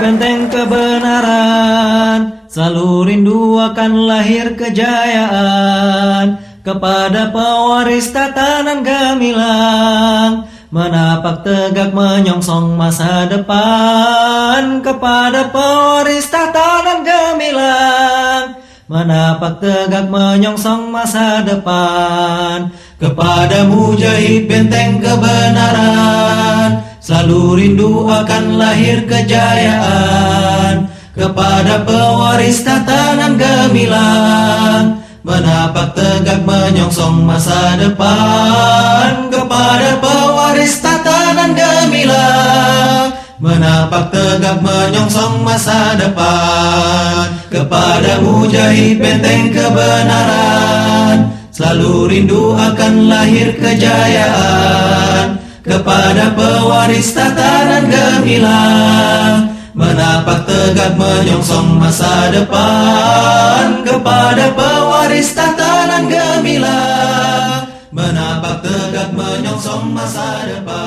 benteng kebenaran, selalu rindu akan lahir kejayaan, kepada pewaris tatanan gemilang, menapak tegak menyongsong masa depan, kepada pewaris tatanan gemilang, menapak tegak menyongsong masa depan, kepada mujahid benteng kebenaran, selalu rindu akan lahir kejayaan, kepada pewaris tatanan gemilang, menapak tegak menyongsong masa depan, kepada pewaris tatanan gemilang, menapak tegak menyongsong masa depan, kepada mujahid benteng kebenaran, selalu rindu akan lahir kejayaan, kepada pewaris tatanan gemilang, menapak tegak menyongsong masa depan, kepada pewaris tatanan gemilang, menapak tegak menyongsong masa depan.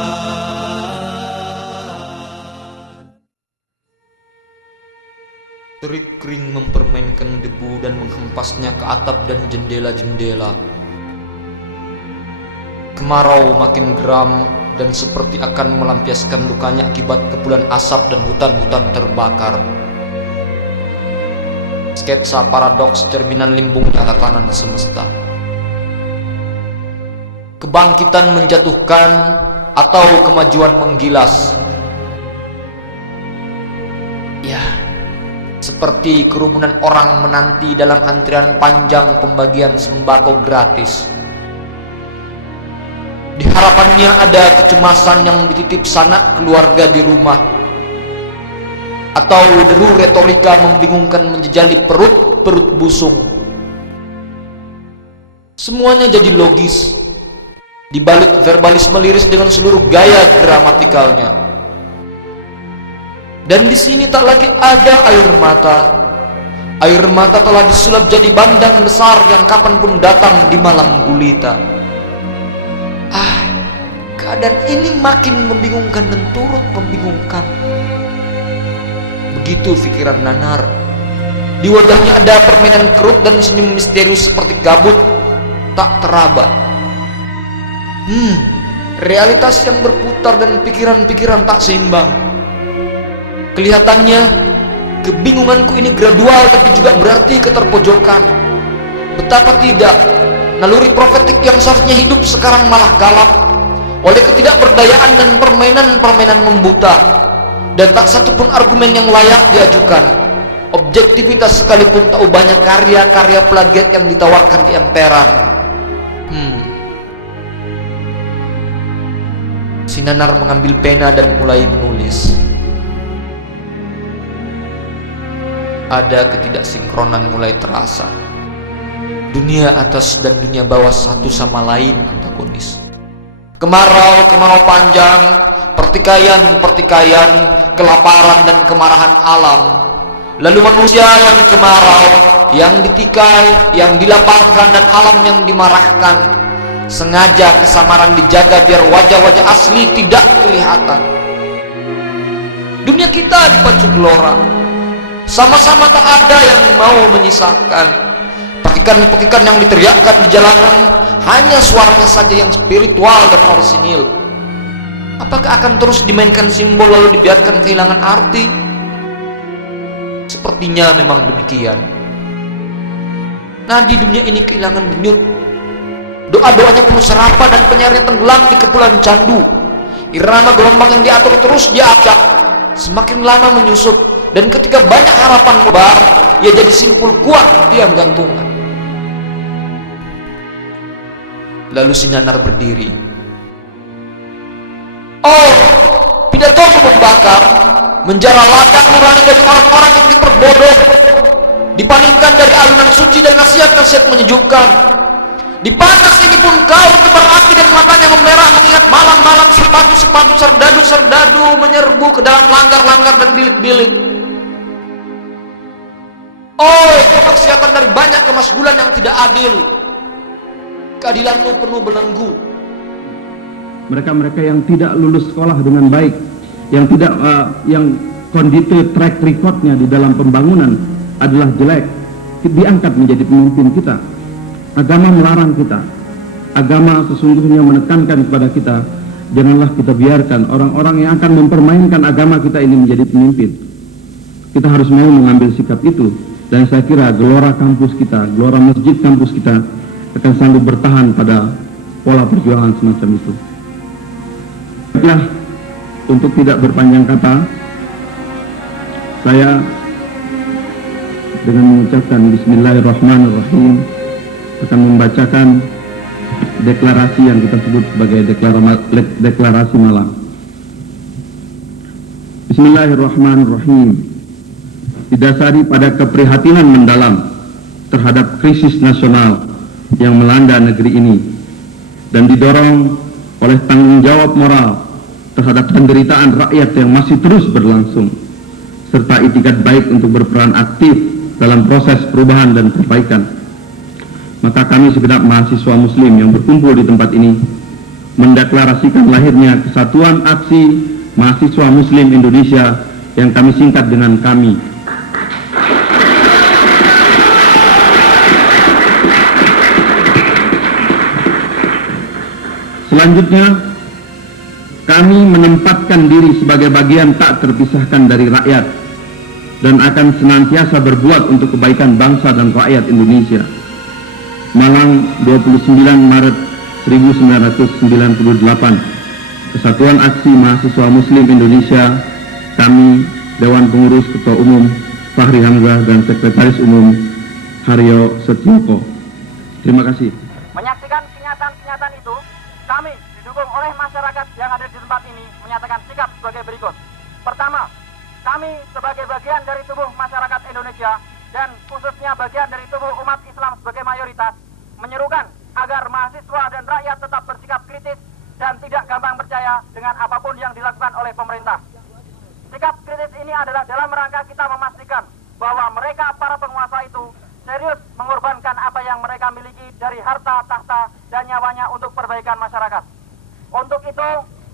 Terik kering mempermainkan debu dan menghempasnya ke atap dan jendela-jendela. Kemarau makin geram dan seperti akan melampiaskan lukanya akibat kepulan asap dan hutan-hutan terbakar. Sketsa paradoks cerminan limbungnya tatanan semesta. Kebangkitan menjatuhkan atau kemajuan menggilas. Ya, seperti kerumunan orang menanti dalam antrian panjang pembagian sembako gratis. Di harapannya ada kecemasan yang dititip sanak keluarga di rumah, atau deru retorika membingungkan menjejali perut busung. Semuanya jadi logis di balik verbalisme liris dengan seluruh gaya gramatikalnya. Dan di sini tak lagi ada air mata. Air mata telah disulap jadi bandang besar yang kapanpun datang di malam gulita. Keadaan ini makin membingungkan dan turut membingungkan. Begitu pikiran Nanar. Di wajahnya ada permainan kerut dan senyum misterius seperti gabut tak teraba. Realitas yang berputar dan pikiran-pikiran tak seimbang. Kelihatannya kebingunganku ini gradual tapi juga berarti keterpojokan. Betapa tidak, naluri profetik yang seharusnya hidup sekarang malah galap oleh ketidakberdayaan dan permainan-permainan membuta, dan tak satupun argumen yang layak diajukan. Objektivitas sekalipun tak ubahnya karya-karya plagiat yang ditawarkan di emperan. Si Nanar mengambil pena dan mulai menulis. Ada ketidaksinkronan mulai terasa. Dunia atas dan dunia bawah satu sama lain antagonis. Kemarau panjang, pertikaian, kelaparan dan kemarahan alam. Lalu manusia yang kemarau, yang ditikai, yang dilaparkan, dan alam yang dimarahkan. Sengaja kesamaran dijaga biar wajah-wajah asli tidak kelihatan. Dunia kita dipacu gelora. Sama-sama tak ada yang mau menyisakan. Pekikan-pekikan yang diteriakkan di jalanan hanya suaranya saja yang spiritual dan orisinil. Apakah akan terus dimainkan simbol lalu dibiarkan kehilangan arti? Sepertinya memang demikian. Nah, di dunia ini kehilangan denyut. Doa-doanya penuh serapan dan penyairnya tenggelam di kepulauan candu. Irama gelombang yang diatur terus diacak, semakin lama menyusut, dan ketika banyak harapan mebar, ia jadi simpul kuat tiang gantungan. Lalu si Nanar berdiri. Pidato membakar, menjara ladang nurani dari orang-orang yang diperbodoh, dipaningkan dari alunan suci dan nasihat-nasihat menyejukkan. Di panas ini pun kau tebar api dan matanya memerah mengingat malam-malam sepatu-sepatu serdadu-serdadu menyerbu ke dalam langgar-langgar dan bilik-bilik. Kemaksiatan dari banyak kemasgulan yang tidak adil. Keadilanmu penuh belenggu. Mereka-mereka yang tidak lulus sekolah dengan baik, yang tidak yang kondisi track recordnya di dalam pembangunan adalah jelek, diangkat menjadi pemimpin kita. Agama melarang kita. Agama sesungguhnya menekankan kepada kita, janganlah kita biarkan orang-orang yang akan mempermainkan agama kita ini menjadi pemimpin. Kita harus mau mengambil sikap itu, dan saya kira gelora kampus kita, gelora masjid kampus kita akan sanggup bertahan pada pola perjuangan semacam itu. Ya, untuk tidak berpanjang kata, saya dengan mengucapkan Bismillahirrahmanirrahim akan membacakan deklarasi yang kita sebut sebagai deklarasi malam. Bismillahirrahmanirrahim. Didasari pada keprihatinan mendalam terhadap krisis nasional yang melanda negeri ini dan didorong oleh tanggung jawab moral terhadap penderitaan rakyat yang masih terus berlangsung, serta itikat baik untuk berperan aktif dalam proses perubahan dan perbaikan, maka kami segenap mahasiswa muslim yang berkumpul di tempat ini mendeklarasikan lahirnya Kesatuan Aksi Mahasiswa Muslim Indonesia yang kami singkat dengan KAMI. Selanjutnya, kami menempatkan diri sebagai bagian tak terpisahkan dari rakyat dan akan senantiasa berbuat untuk kebaikan bangsa dan rakyat Indonesia. Malang, 29 Maret 1998. Kesatuan Aksi Mahasiswa Muslim Indonesia, kami, Dewan Pengurus Ketua Umum Fahri Hamzah dan Sekretaris Umum Haryo Setioko. Terima kasih. Menyaksikan kenyataan-kenyataan itu, kami didukung oleh masyarakat yang ada di tempat ini menyatakan sikap sebagai berikut. Pertama, kami sebagai bagian dari tubuh masyarakat Indonesia dan khususnya bagian dari tubuh umat Islam sebagai mayoritas, menyerukan agar mahasiswa dan rakyat tetap bersikap kritis dan tidak gampang percaya dengan apapun yang dilakukan oleh pemerintah. Sikap kritis ini adalah dalam rangka kita memastikan bahwa mereka para penguasa itu serius mengorbankan apa yang mereka miliki dari harta, tahta, dan nyawanya untuk perbaikan masyarakat. Untuk itu,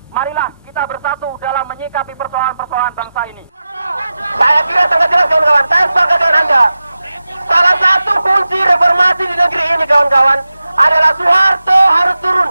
marilah kita bersatu dalam menyikapi persoalan-persoalan bangsa ini. Saya kira sangat jelas kawan-kawan, saya sepakat dengan Anda. Salah satu kunci reformasi di negeri ini kawan-kawan adalah Soeharto harus turun.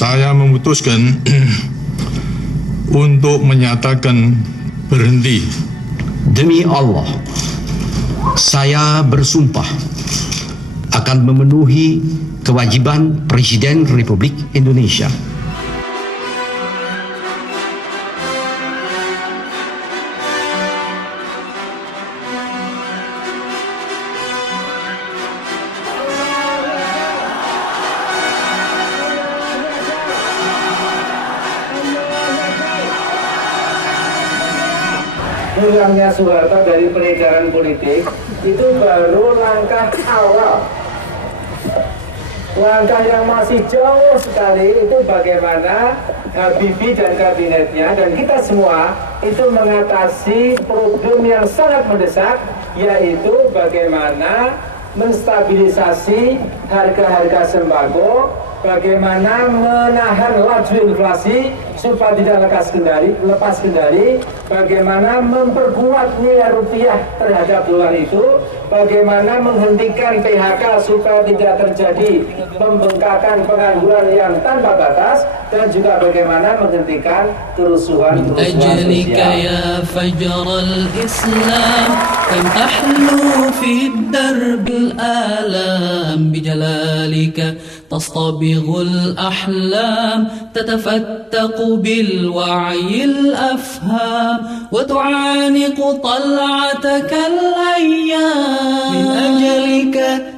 saya memutuskan untuk menyatakan berhenti. Demi Allah, saya bersumpah akan memenuhi kewajiban Presiden Republik Indonesia. Hilangnya Soeharto dari peredaran politik itu baru langkah awal. Langkah yang masih jauh sekali itu bagaimana Habibie dan kabinetnya dan kita semua itu mengatasi problem yang sangat mendesak, yaitu bagaimana menstabilisasi harga-harga sembako, bagaimana menahan laju inflasi supaya tidak lepas kendali, bagaimana memperkuat nilai rupiah terhadap dolar itu, bagaimana menghentikan PHK supaya tidak terjadi pembengkakan pengangguran yang tanpa batas, dan juga bagaimana menghentikan kerusuhan sosial. يا فجر الإسلام كم أحلو في الدرب الآلام بجلالك تصطبغ الأحلام تتفتق بالوعي الأفهام وتعانق طلعتك الأيام من أجلك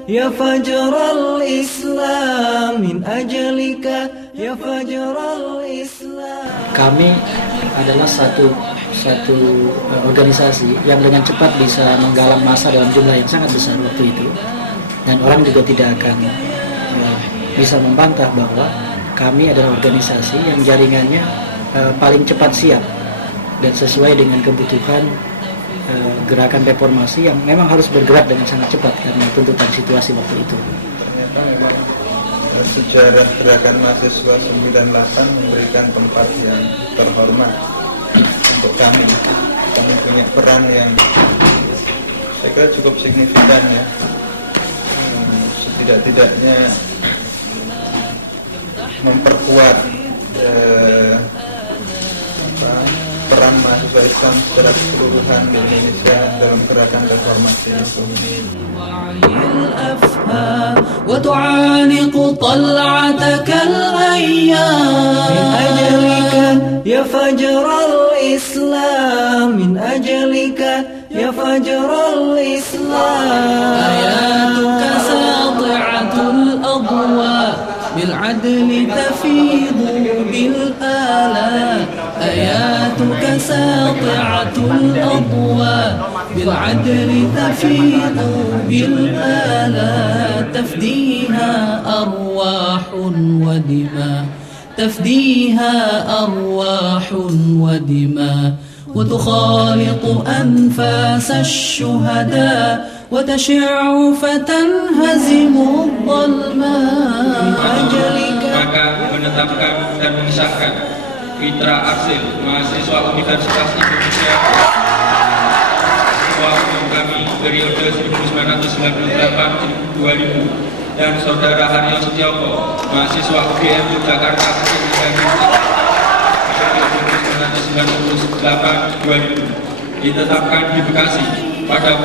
يا فجر الإسلام من أجلك يا فجر الإسلام. Kami adalah satu organisasi yang dengan cepat bisa menggalang massa dalam jumlah yang sangat besar waktu itu, dan orang juga tidak akan bisa membantah bahwa kami adalah organisasi yang jaringannya paling cepat siap dan sesuai dengan kebutuhan gerakan reformasi yang memang harus bergerak dengan sangat cepat karena tuntutan situasi waktu itu. Ternyata memang sejarah gerakan mahasiswa 98 memberikan tempat yang terhormat untuk kami. Kami punya peran yang saya kira cukup signifikan ya. Setidak-tidaknya memperkuat peran mahasiswa Islam secara keseluruhan di Indonesia dalam gerakan reformasi itu. وتعانق طلعتك الأيام من أجلك يا فجر الإسلام من أجلك يا فجر الإسلام آياتك ساطعة الأضواء بالعدل تفيض بالآلاء آياتك ساطعة الأضواء بالعدل تفيض بالآلاء تفديها أرواح ودماء تفديها أرواح ودماء وتخالط أنفاس الشهداء وتشع فتنهزم الظلماء من أجلك. Maka menetapkan dan mengisahkan Fitra Arsil mahasiswa Universitas Indonesia ketua umum kami periode 1998-2000 dan saudara Haryo Setioko mahasiswa UGM Yogyakarta periode 1998-2000 ditetapkan di Bekasi pada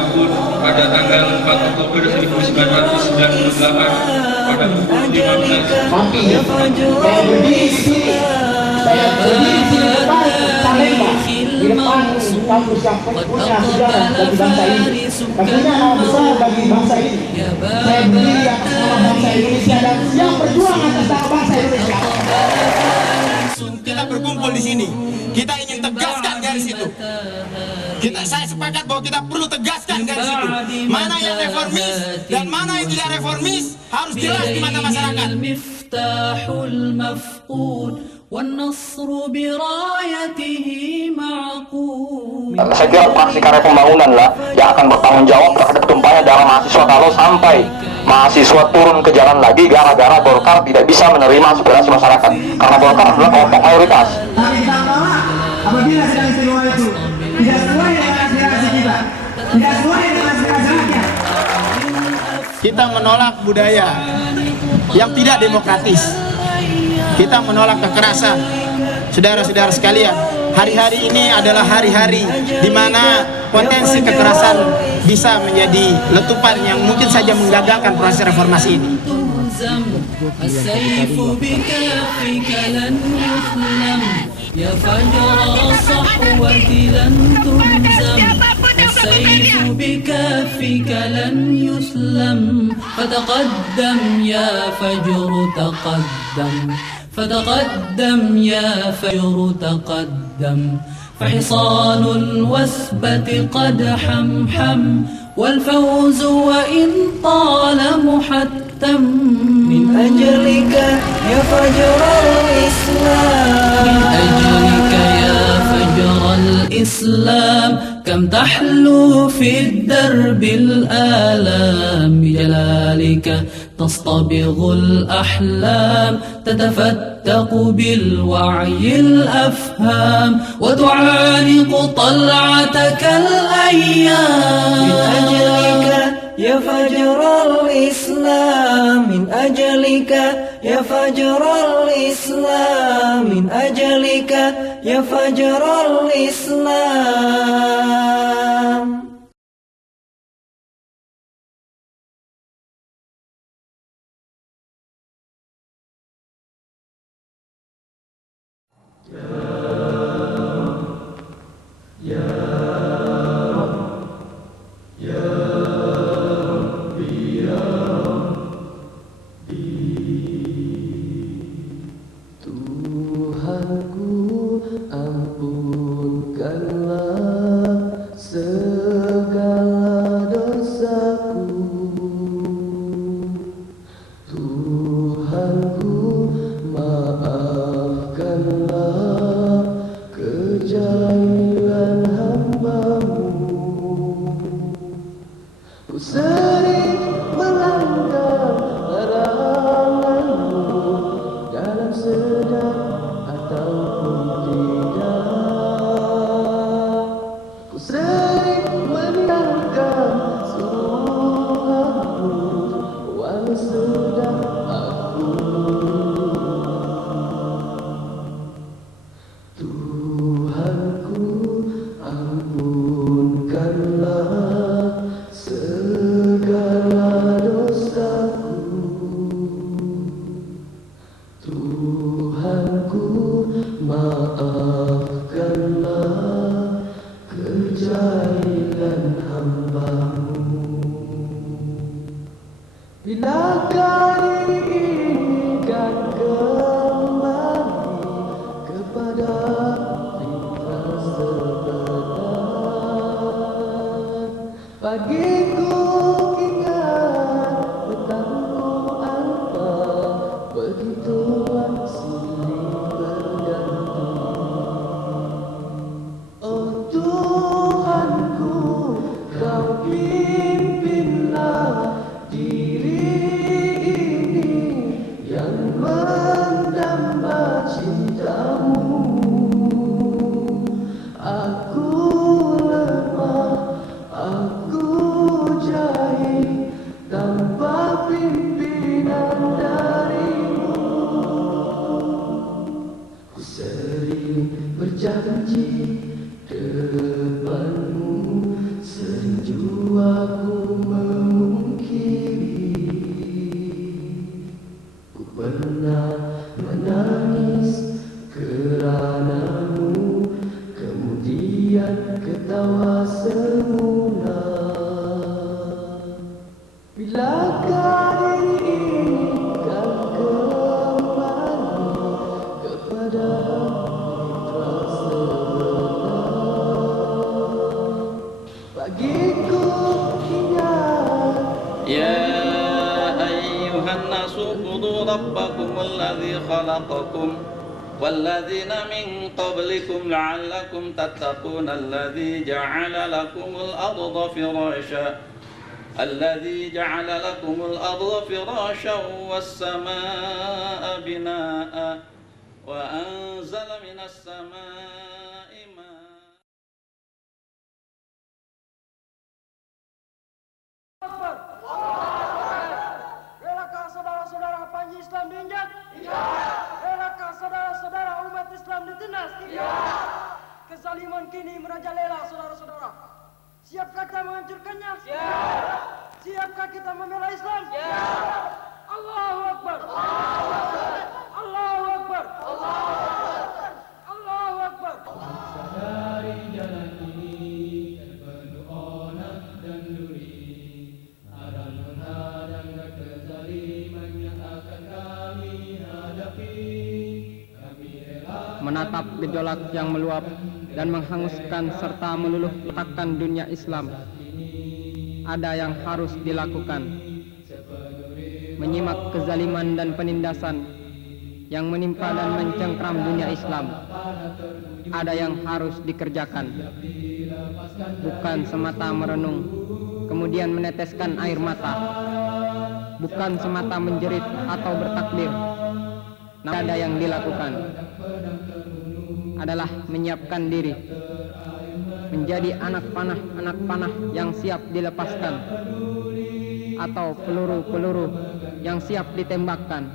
tanggal 4 Oktober 1998 pada pukul 15. يا باب التاريخ المنصور قد أقبل فارسك المنصور يا باب kita berkumpul di sini. Kita ingin tegaskan garis itu. Saya sepakat bahwa kita perlu tegaskan garis itu. Mana yang reformis dan mana yang tidak reformis harus jelas di mata masyarakat. Saya kira fraksi Karya Pembangunan lah yang akan bertanggung jawab terhadap tumpahnya darah mahasiswa kalau sampai mahasiswa turun ke jalan lagi gara-gara Golkar tidak bisa menerima aspirasi masyarakat karena Golkar adalah kelompok mayoritas. Tapi kita menolak apabila sidang istimewa itu tidak sesuai dengan aspirasi kita, tidak sesuai dengan aspirasi rakyat. Kita menolak budaya yang tidak demokratis. Kita menolak kekerasan. Saudara-saudara sekalian, hari-hari ini adalah hari-hari di mana potensi kekerasan bisa menjadi letupan yang mungkin saja menggagalkan proses reformasi ini. السيف بكافك لن يسلم يا فجر الصحوة لن تهزم السيف بكافك لن يسلم فتقدم يا فجر تقدم فتقدم يا فجر تقدم فحصان الوثبة قد حمحم والفوز وإن طال محتم من أجلك يا فجر الإسلام من أجلك يا فجر الإسلام كم تحلو في الدرب الآلام بجلالك تصطبغ الأحلام تتفتق بالوعي الأفهام وتعانق طلعتك الأيام من أجلك يا فجر الإسلام من أجلك يا فجر الإسلام من أجلك يا فجر الإسلام والذين من قبلكم لعلكم تتقون الذي جعل لكم الأرض فراشا والسماء بناء وأنزل من السماء ماء. Belakang saudara-saudara Panji Islam diinjak? Iya. Siap. Kezaliman kini merajalela, saudara-saudara. Siapkah kita menghancurkannya? Siap. Siapkah kita membela Islam? Siap. Allahu Akbar. Allahu Akbar. Allahu Akbar. Allahu Akbar. Sadari jalan ini penuh onak dan duri, ada menghadang dan kezaliman yang akan kami hadapi. Kami rela menatap gejolak yang meluap dan menghanguskan serta meluluh letakkan dunia Islam. Ada yang harus dilakukan, menyimak kezaliman dan penindasan yang menimpa dan mencengkram dunia Islam. Ada yang harus dikerjakan, bukan semata merenung kemudian meneteskan air mata, bukan semata menjerit atau bertakbir. Namun ada yang dilakukan adalah menyiapkan diri menjadi anak panah yang siap dilepaskan, atau peluru-peluru yang siap ditembakkan,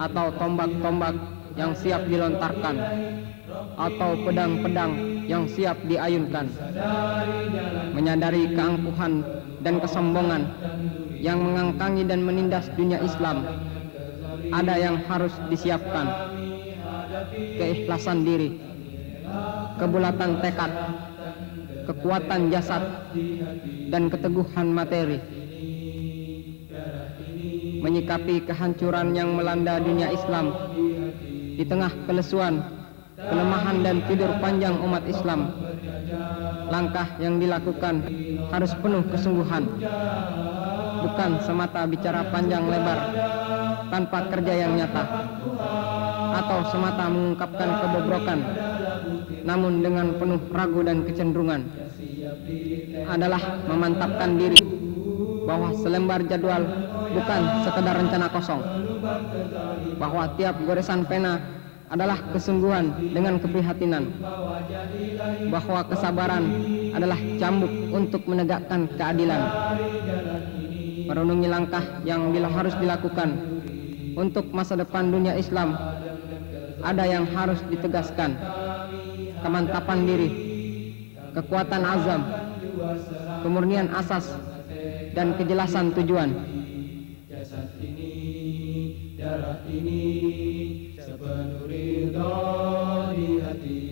atau tombak-tombak yang siap dilontarkan, atau pedang-pedang yang siap diayunkan. Menyadari keangkuhan dan kesombongan yang mengangkangi dan menindas dunia Islam, ada yang harus disiapkan: keikhlasan diri, kebulatan tekad, kekuatan jasad, dan keteguhan materi. Menyikapi kehancuran yang melanda dunia Islam di tengah kelesuan, kelemahan dan tidur panjang umat Islam, langkah yang dilakukan harus penuh kesungguhan, bukan semata bicara panjang lebar tanpa kerja yang nyata, atau semata mengungkapkan kebobrokan namun dengan penuh ragu dan kecenderungan. Adalah memantapkan diri bahwa selembar jadwal bukan sekedar rencana kosong, bahwa tiap goresan pena adalah kesungguhan dengan keprihatinan, bahwa kesabaran adalah cambuk untuk menegakkan keadilan. Merenungi langkah yang harus dilakukan untuk masa depan dunia Islam, ada yang harus ditegaskan: kemantapan diri, kekuatan azam, kemurnian asas, dan kejelasan tujuan. jasad ini, darah ini, sepenuh ridho di hati.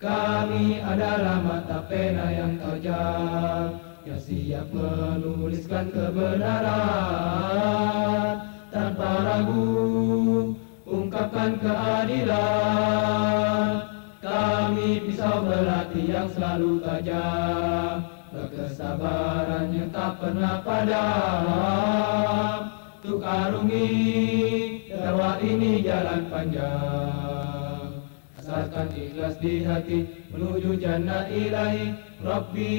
Kami adalah mata pena yang tajam, yang siap menuliskan kebenaran tanpa ragu, ungkapkan keadilan. Kami pisau belati yang selalu tajam, berkesabaran yang tak pernah padam, untuk arungi dakwah ini jalan panjang. Asalkan ikhlas di hati menuju jannah ilahi Rabbi.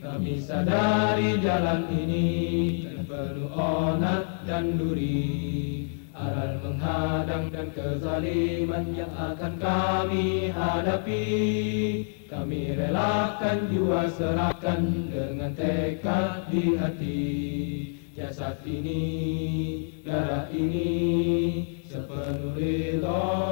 Kami sadari jalan ini penuh onak dan duri, aral menghadang dan kezaliman yang akan kami hadapi. Kami relakan jiwa serahkan dengan tekad di hati. Jasad ini, darah ini, sepenuh ridho